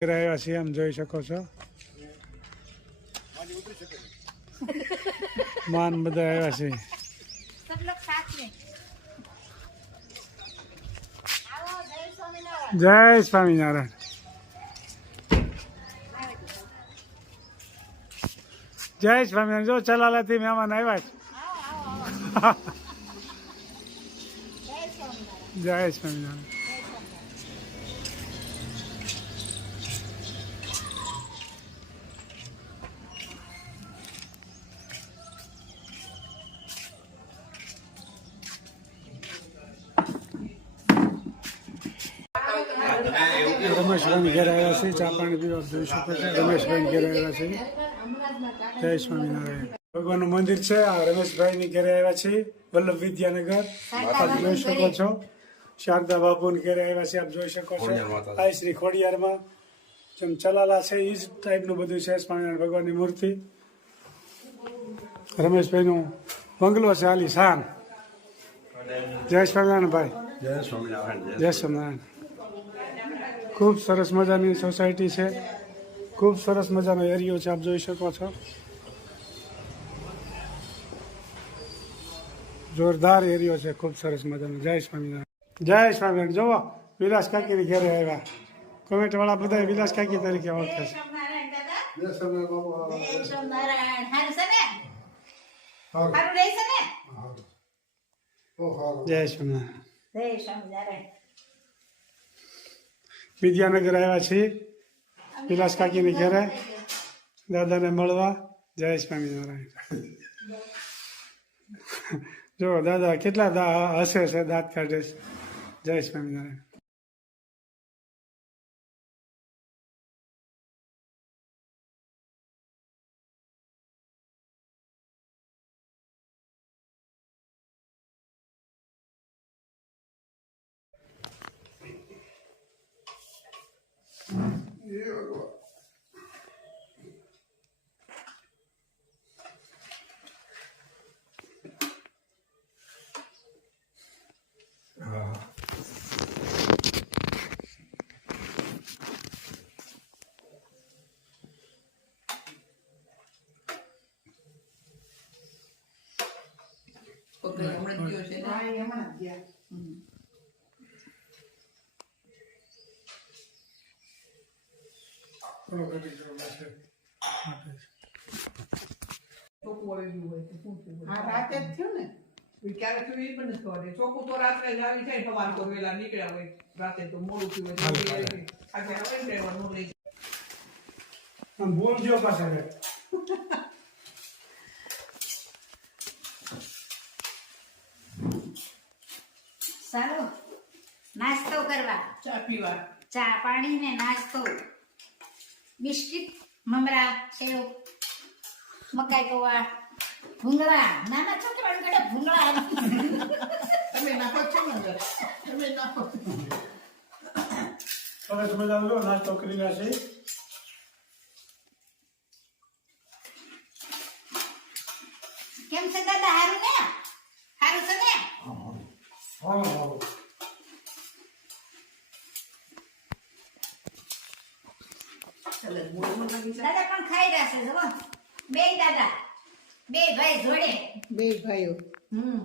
આવ્યા છીએ આમ જોઈ શકો છો માન બધા આવ્યા છે જય સ્વામિનારાયણ જય સ્વામિનારાયણ જો ચલાલાથી મહેમાન આવ્યા છે જય સ્વામિનારાયણ રમેશભાઈ ઘેર આવ્યા છે ચા પાણી પીવા જોઈ શકો છો રમેશભાઈ ઘેર આવ્યા છે જય સ્વામિનારાયણ ભગવાનનું મંદિર છે આ રમેશભાઈની ઘેરે આવ્યા છે વલ્લભ વિદ્યાનગર આપ જોઈ શકો છો શારદા બાપુની ઘેરે આવ્યા છે આપ જોઈ શકો છો આ શ્રી ખોડિયારમાં જેમ ચલાલા છે એ જ ટાઈપનું બધું છે સ્વામિનારાયણ ભગવાનની મૂર્તિ રમેશભાઈનું બંગલો છે આલી શાન જય સ્વામિનારાયણ ભાઈ જય સ્વામિનારાયણ જય સ્વામિનારાયણ ખૂબ સરસ મજાની સોસાયટી છે ખૂબ સરસ મજાનો એરિયો છે આપ જોઈ શકો છો જોરદાર એરિયો છે ખૂબ સરસ મજાનો જય સ્વામિનારાયણ જય સ્વામિનારાયણ જોવો વિલાસ કાકીની ઘેરે આવ્યા કોમેન્ટ વાળા બધા વિલાસ કાકી તરીકે ઓળખે છે જય સ્વામિનારાયણ વિદ્યાનગર આવ્યા છીએ વિલાસ કાકીની ઘેરે દાદાને મળવા જય સ્વામિનારાયણ જો દાદા કેટલા હસે છે દાંત કાઢે છે જય સ્વામિનારાયણ ચોખ્ખું તો રાત્રે જ આવી જાય સવાર તો વેલા નીકળ્યા હોય રાતે તો મોડું થયું બોલજો પાછા ચાલો નાસ્તો કરવા ચા પીવા ચા પાણી ને નાસ્તો બિસ્કિટ મમરા સેવ મકાઈ પૌવા ભૂંગળા નાના છોકરાને કડે ભૂંગળા તમે નાખો છો ને અંદર તમે નાખો સરસ મજાનો નાસ્તો કરી રહ્યા છે કેમ છે દાદા હારું ને હારું છે ને દાદા પણ ખાઈ રહ્યા છે જો બે દાદા બે ભાઈ જોડે બે ભાઈઓ આ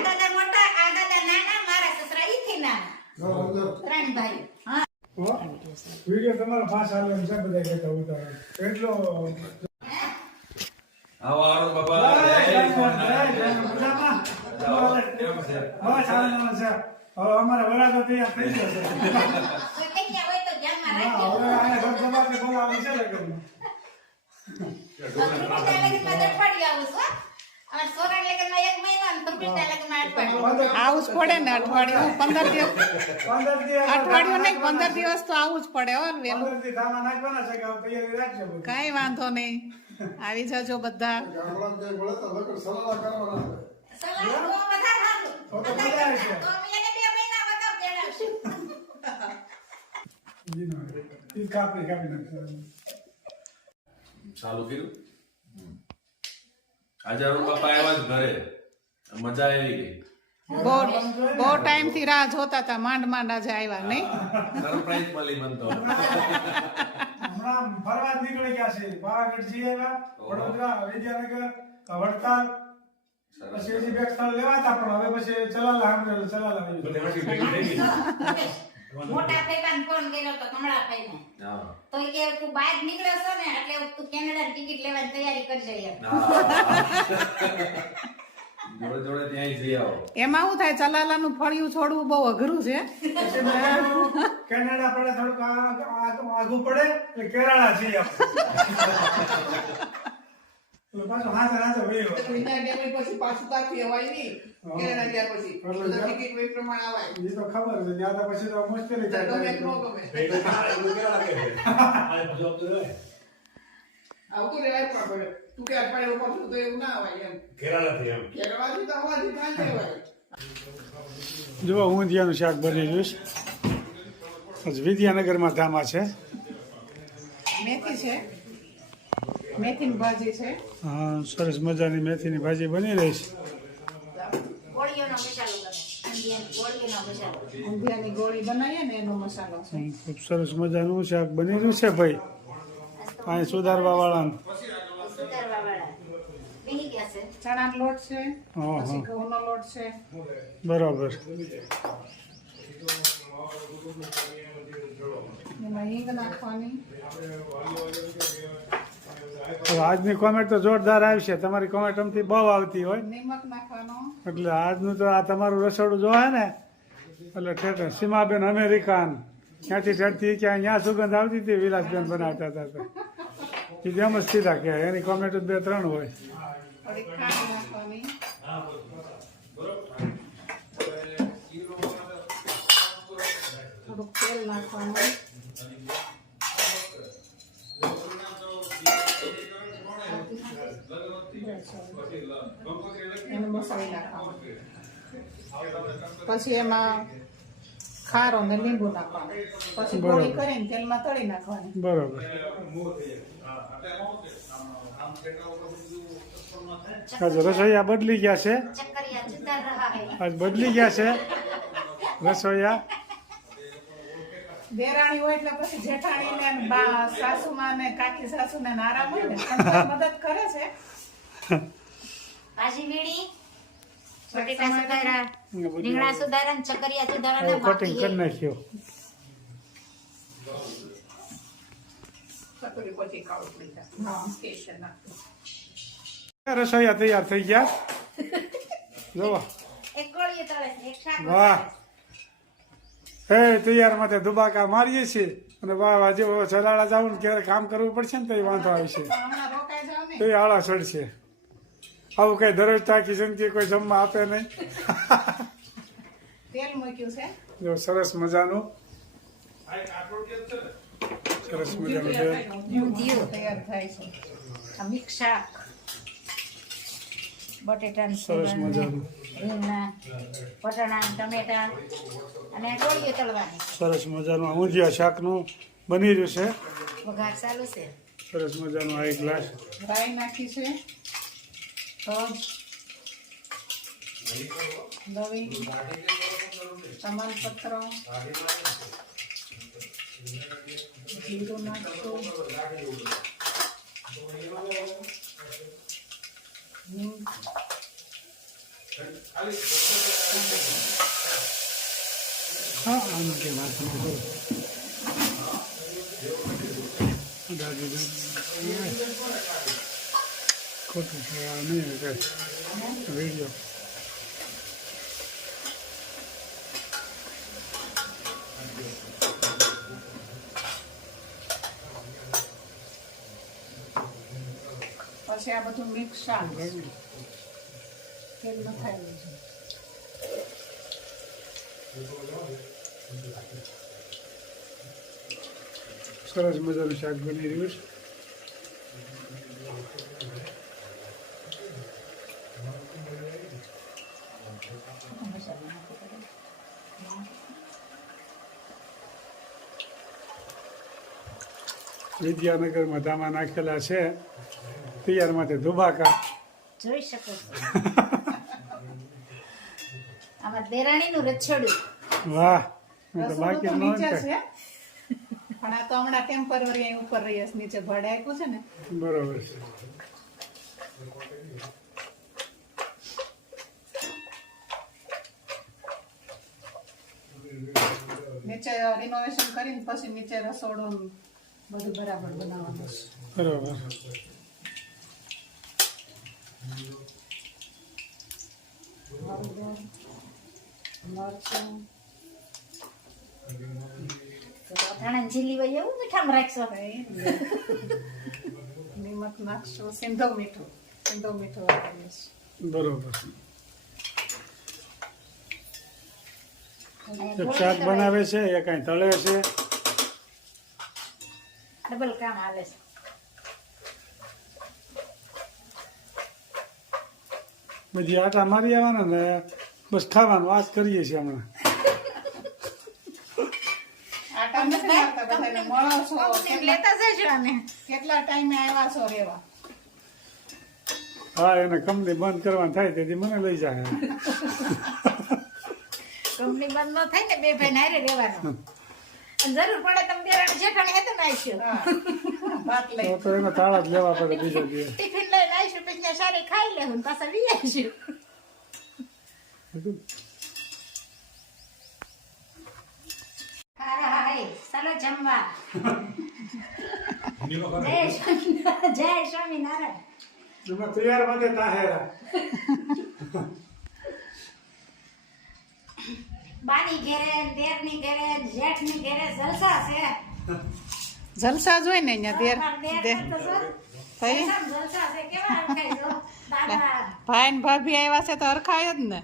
દાદા મોટા આ દાદા નાના મારા સસરા ઈથી નાના ત્રણ ભાઈ હા વિડિયો તમારા પાસ આવે એમ છે બધા કહેતા ઉતારો એટલો આવો આવો બાબા અમારા વડાતો તૈયાર થઈ જશે કોઈ કન્યા હોય તો ધ્યાનમાં રાખજો હવે આને ધબધબાટી બોલાવી છે ને આવું જ પડે ને અઠવાડિયું 15 દિવસ અઠવાડિયું નહીં 15 દિવસ તો આવું જ પડે હો વેલું કઈ વાંધો નહીં આવી જજો બધા ચાલુ કર્યું આજે અરુણ બાપા આવ્યા જ ઘરે મજા આવી ગઈ બહુ ટાઈમ થી રાહ જોતા હતા, માંડ માંડ આજે આવ્યા નહીં. સરપ્રાઈઝ મળી મન તો હમણાં ફરવા જ નીકળી ગયા છે. પાવાગઢ જઈ આવ્યા, વડોદરા, વિદ્યાનગર, વડતાલ, પછી હજી બે સ્થળ લેવાતા પણ હવે પછી ચલાલા મોટા ભાઈબાને ફોન કર્યો તો કમળા ભાઈને. હા તો એ કે તું બહાર નીકળ્યો છો ને એટલે તું કેનેડા ટિકિટ લેવાની તૈયારી કરજે એમ. જોડે જોડે ત્યાં જઈ આવો. એમાં શું થાય, ચલાલાનું ફળિયું છોડવું બહુ અઘરું છે. કેનેડા પડે થોડુંક આઘું પડે એટલે કેરાળા જઈ આપણે. એટલે પાછો હાથે હાથે વહ્યો. પછી પાછું તાકી અવાય નહીં. કેનેડા ગયા પછી ટિકિટ વહી પ્રમાણે અવાય. એ તો ખબર છે, ત્યાં તો પછી તો મુશ્કેલી થાય. ગમે કે ન ગમે આવતું રહેવાય પણ પડે. તું કે અઠવાડિયે પાછું તો એવું ના અવાય એમ. કેરળાથી તો અવાજથી ત્યાં જવાય. જો ઊંધિયાનું શાક બની રહ્યું છે. વિદ્યાનગરમાં ધામા છે. મેથી છે, મેથીની ભાજી છે. હા, સરસ મજાની મેથીની ભાજી બની રહી છે. ગોળીઓનો મસાલો ગમે. ઇન્ડિયન ગોળીઓનો મસાલો. ઊંધિયાની ગોળી બનાવીએ ને એનો મસાલો છે. ખૂબ સરસ મજાનું શાક બની રહ્યું છે ભાઈ. અહીં સુધારવા વાળાનું. સુધારવાવાળા. બની ગયા છે. ચણાનો લોટ છે, હા, પછી હા. ઘઉંનો લોટ છે. બરાબર. એમાં હિંગ નાખવાની. હવે આજની કોમેન્ટ તો જોરદાર આવી છે. તમારી કોમેન્ટ અમથી બહુ આવતી હોય નિમક નાખવાનો. એટલે આજનું તો આ તમારું રસોડું જોવે ને એટલે ઠેઠ સીમાબેન અમેરિકાન ક્યાંથી ચડતી ક્યાં અહીંયા સુગંધ આવતી હતી, વિલાસબેન બનાવતા હતા તો એ જેમ જ સીધા કહે. એની કોમેન્ટ જ 2-3 હોય. થોડી ખાંડ નાખવાની. થોડુંક તેલ નાખવાનું. એનું મસાલો નાખવાનો. પછી એમાં ખારો ને લીંબુ નાખવાનું. પછી ગોળી કરીને તેલમાં તળી નાખવાની. બરાબર. આજે રસોઈયા બદલી ગયા છે. ચક્કરિયા જુદા રહા હે. આજ બદલી ગયા છે રસોઈયા. દેરાણી હોય એટલે પછી જેઠાણી ને બા સાસુમાં ને કાકી સાસુ ને આરામ હોય ને પણ તો મદદ કરે છે. ભાજી વીણી, બટેટા સુધારા, રીંગણા સુધારા ને ચક્કરિયા સુધારા કટિંગ કરી નાખ્યો. કટોરી પછી કાવડી થાય. હા, સ્ટેશન નાખતું. રસોઈયા તૈયાર થઈ ગયા. જોવા એક ગોળીઓ તળે છે, એક શાક વાહ. હે તૈયારમાં તે દુબાકા મારીએ છીએ અને વાહ આજે ચલાળા જાવ ને ક્યારે કામ કરવું પડશે ને તો એ વાંધો આવશે. હમણાં રોકાઈ જાવ ને. તો એ આળા ચડશે. આવું કઈ દરરોજ તાકી જિંદગી કોઈ જમવા આપે નહીં. તેલ મૂક્યું છે. જો સરસ મજાનું સરસ મજાનું તેલ. ઊંધિયું. તૈયાર થાય છે. આ મિક્સ શાક, બટેટા સરસ મજાનું રીંગણા, વટાણા, ટમેટા અને ગોળીઓ તળવાની. સરસ મજાનું આ ઊંધિયા શાકનું બની રહ્યું છે. વઘાર ચાલુ છે. સરસ મજાનું આ એક ગ્લાસ. રાઈ નાખી છે, તજ, લવિંગ, તમાલપત્ર, જીરું નાખશું, હિંગ, હા આનું કે વાત નથી. ખોટું છે આ નહીં વિડીયો. પછી આ બધું મિક્સ શાક તેલ નખાયેલું છે. સરસ મજાનું શાક બની રહ્યું છે. વિદ્યાનગરમાં ધામા નાખેલા છે. તૈયાર માટે દુબાકા. જોઈ શકો છો. આમાં દેરાણીનું રછોડું. વાહ મેં તો બાકી રસોડું તો ન નીચે હોય છે પણ આ તો હમણાં ટેમ્પરરી અહીં ઉપર રહીએ છે. નીચે ભાડે આપ્યું છે ને બરોબર છે નીચે રિનોવેશન કરીને પછી નીચે રસોડું ને બધું બરાબર બનાવવાનું છે. બરોબર હળદર, મરચું, તો અથાણાં ઝીલી હોય એવું મીઠામાં રાખશો. નિમક નાખશું. સિંધવ મીઠું વાપરીએ છીએ. બરોબર અને એક શાક બનાવે છે એ કાંઈ તળે છે ડબલ કામ હાલે છે. બધી આટા મારી આવવાના ને બસ ખાવાનું આ જ કરીએ છીએ હમણાં આટા નથી નાખતા બધાને મળો છો. કંપની લેતા જજો આને. કેટલા ટાઈમે આવ્યા છો રેવા? હા એને કંપની બંધ કરવાની થાય તેથી મને લઈ જાય કંપની બંધ ન થાય ને બે ભાઈ હારે રહેવાનું. અને જરૂર પડે તમે દેરાણી જેઠાણી હેતું ને આવીશું. હા. ભાત લઈ તો એને તાળા જ લેવા પડે બીજા દિવસ ટિફિન લઈને આવીશું પછી ત્યાં સારી ખાઈ લેવું ને પાછા વી આવીશું. હારા હાય ચાલો જમવા. જય સ્વામિનારાયણ. એમાં તૈયાર બધે તાહેરા બાની ઘેરે દેરની ઘેરે જેઠની ઘેરે જલસા છે. જલસા જોઈ ને અહીંયા દેર ભાઈ જલસા છે કેવા હરખાઈ જો દાદા. ભાઈ ને ભાભી આવ્યા છે તો હરખાય જ ને.